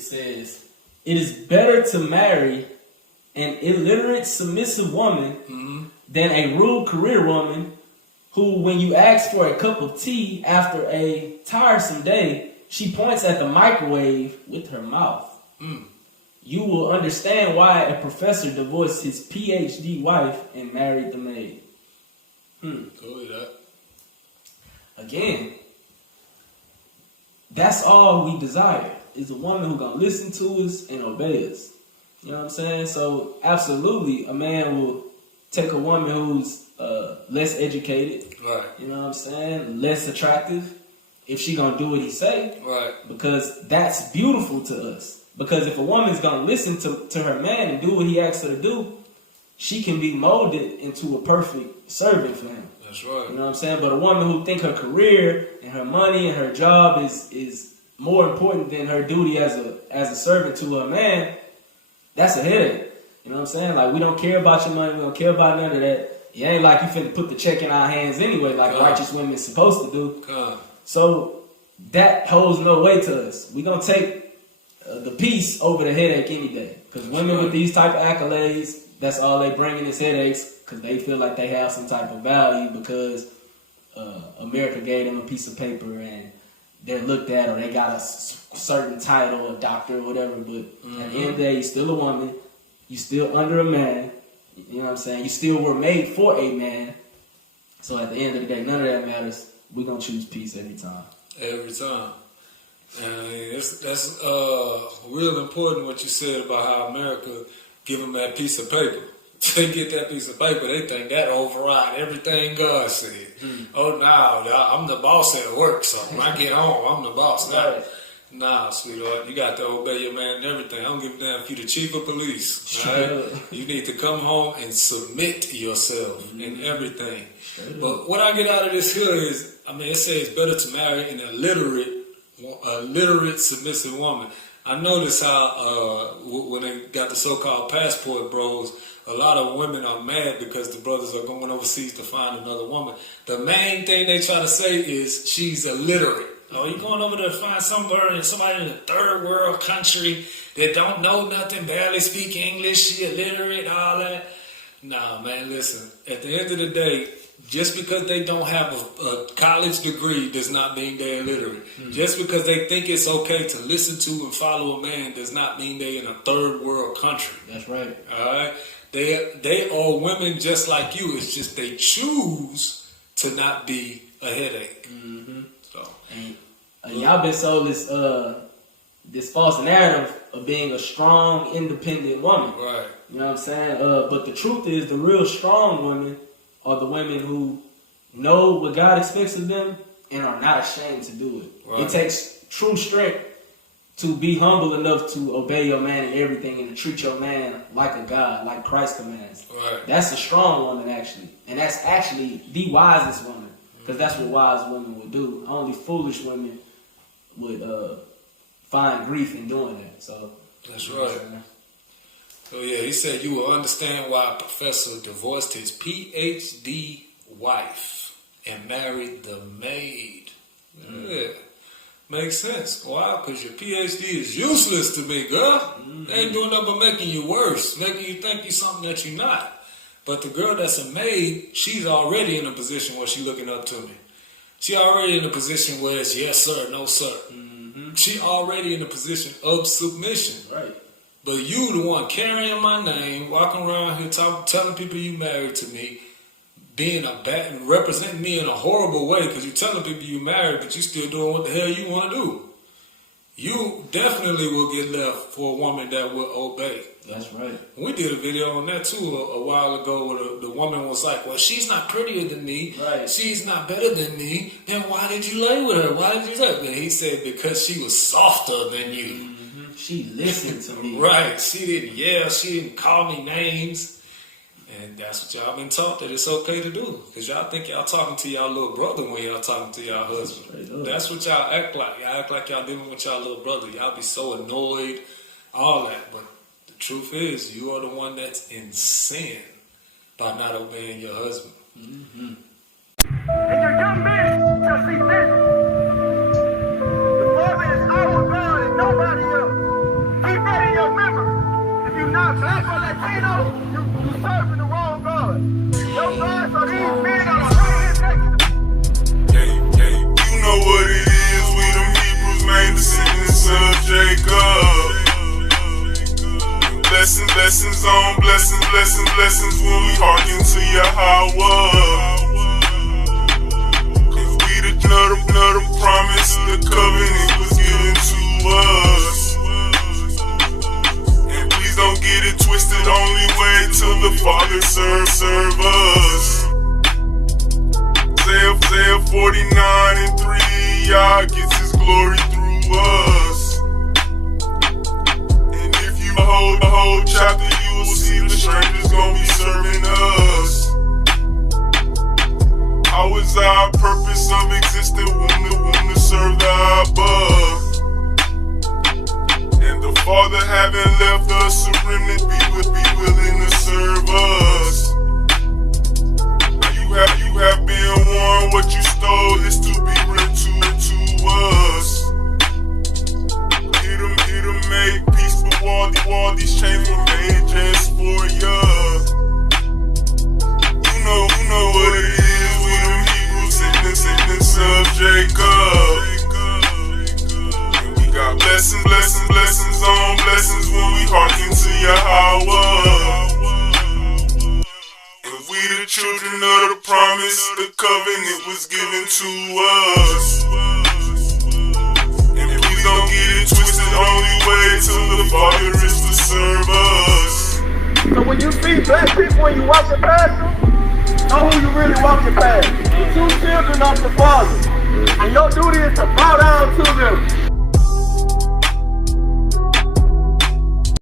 It says, it is better to marry an illiterate, submissive woman than a rude career woman who, when you ask for a cup of tea after a tiresome day, she points at the microwave with her mouth. You will understand why a professor divorced his PhD wife and married the maid. Go with that. Again, that's all we desire, is a woman who gonna listen to us and obey us. You know what I'm saying? So absolutely, a man will take a woman who's less educated. Right. You know what I'm saying? Less attractive. If she gonna do what he say. Right. Because that's beautiful to us. Because if a woman's gonna listen to her man and do what he asks her to do, she can be molded into a perfect servant for him. That's right. You know what I'm saying? But a woman who think her career and her money and her job is more important than her duty as a servant to her man, that's a headache. You know what I'm saying? Like, we don't care about your money, we don't care about none of that. It ain't like you finna put the check in our hands anyway, like righteous women supposed to do. So that holds no weight to us. We gonna take the peace over the headache any day. Because women with these type of accolades, that's all they bring in is headaches, because they feel like they have some type of value because America gave them a piece of paper and they're looked at, or they got a certain title, a doctor or whatever. But at the end of the day, you're still a woman. You're still under a man. You know what I'm saying? You still were made for a man. So at the end of the day, none of that matters. We're going to choose peace every time. Every time. And that's real important what you said about how America give them that piece of paper. They get that piece of paper, they think that override everything God said. Oh, no, I'm the boss at work, so when I get home, I'm the boss. Nah, sweetheart, you got to obey your man and everything. I don't give a damn if you're the chief of police. Right? You need to come home and submit yourself in everything. But what I get out of this here is, it says better to marry an illiterate, submissive woman. I notice how when they got the so-called passport bros, a lot of women are mad because the brothers are going overseas to find another woman. The main thing they try to say is she's illiterate. Oh, you going over there to find somebody in a third world country that don't know nothing, barely speak English, she illiterate, all that. Nah, man, listen. At the end of the day, just because they don't have a college degree does not mean they're illiterate. Just because they think it's okay to listen to and follow a man does not mean they're in a third world country. That's right. All right? They are women just like you. It's just they choose to not be a headache. So, and y'all been sold this false narrative of being a strong, independent woman. Right. You know what I'm saying? But the truth is, the real strong women are the women who know what God expects of them and are not ashamed to do it. Right. It takes true strength to be humble enough to obey your man in everything and to treat your man like a God, like Christ commands. Right. That's a strong woman, actually. And that's actually the wisest woman, because that's what wise women would do. Only foolish women would find grief in doing that. So that's right. So yeah, he said you will understand why a professor divorced his PhD wife and married the maid. Yeah. Makes sense. Why? Because your PhD is useless to me, girl. They ain't doing nothing but making you worse, making you think you're something that you're not. But the girl that's a maid, she's already in a position where she's looking up to me. She already in a position where it's yes sir, no sir. She already in a position of submission. Right. But you the one carrying my name, walking around here telling people you married to me, being representing me in a horrible way because you're telling people you married, but you still doing what the hell you want to do. You definitely will get left for a woman that will obey. That's right. We did a video on that too a while ago where the woman was like, well, she's not prettier than me. Right. She's not better than me. Then why did you lay with her? Why did you say? And he said, because she was softer than you. She listened to me. Right. She didn't yell. She didn't call me names. And that's what y'all been taught, that it's okay to do. Because y'all think y'all talking to y'all little brother when y'all talking to y'all husband. That's what y'all act like. Y'all act like y'all dealing with y'all little brother. Y'all be so annoyed, all that. But the truth is, you are the one that's in sin by not obeying your husband. And your young men shall see vision. The Father is our God and nobody else. blessings when we hearken to Yahweh. If we the promise, the covenant was given to us. And please don't get it twisted, only wait till the Father serve us. Isaiah 49:3, Yah gets his glory through us. And if you hold the whole chapter, you will see the strangers gonna be serving us. How is our purpose of existing when to serve the above? And the Father having left us a remnant, be willing to serve us. You have been warned, what you stole is to be returned to us. Here to make peace, but all these chains were made just for ya. You know what it is, we them Hebrews descendants of Jacob. And we got blessings on blessings when we hearken to Yahweh. We the children of the promise, the covenant was given to us. And please don't get it twisted, only way till the Father is to serve us. So when you see black people and you walking past them, know who you really walking past. The two children of the Father. And your duty is to bow down to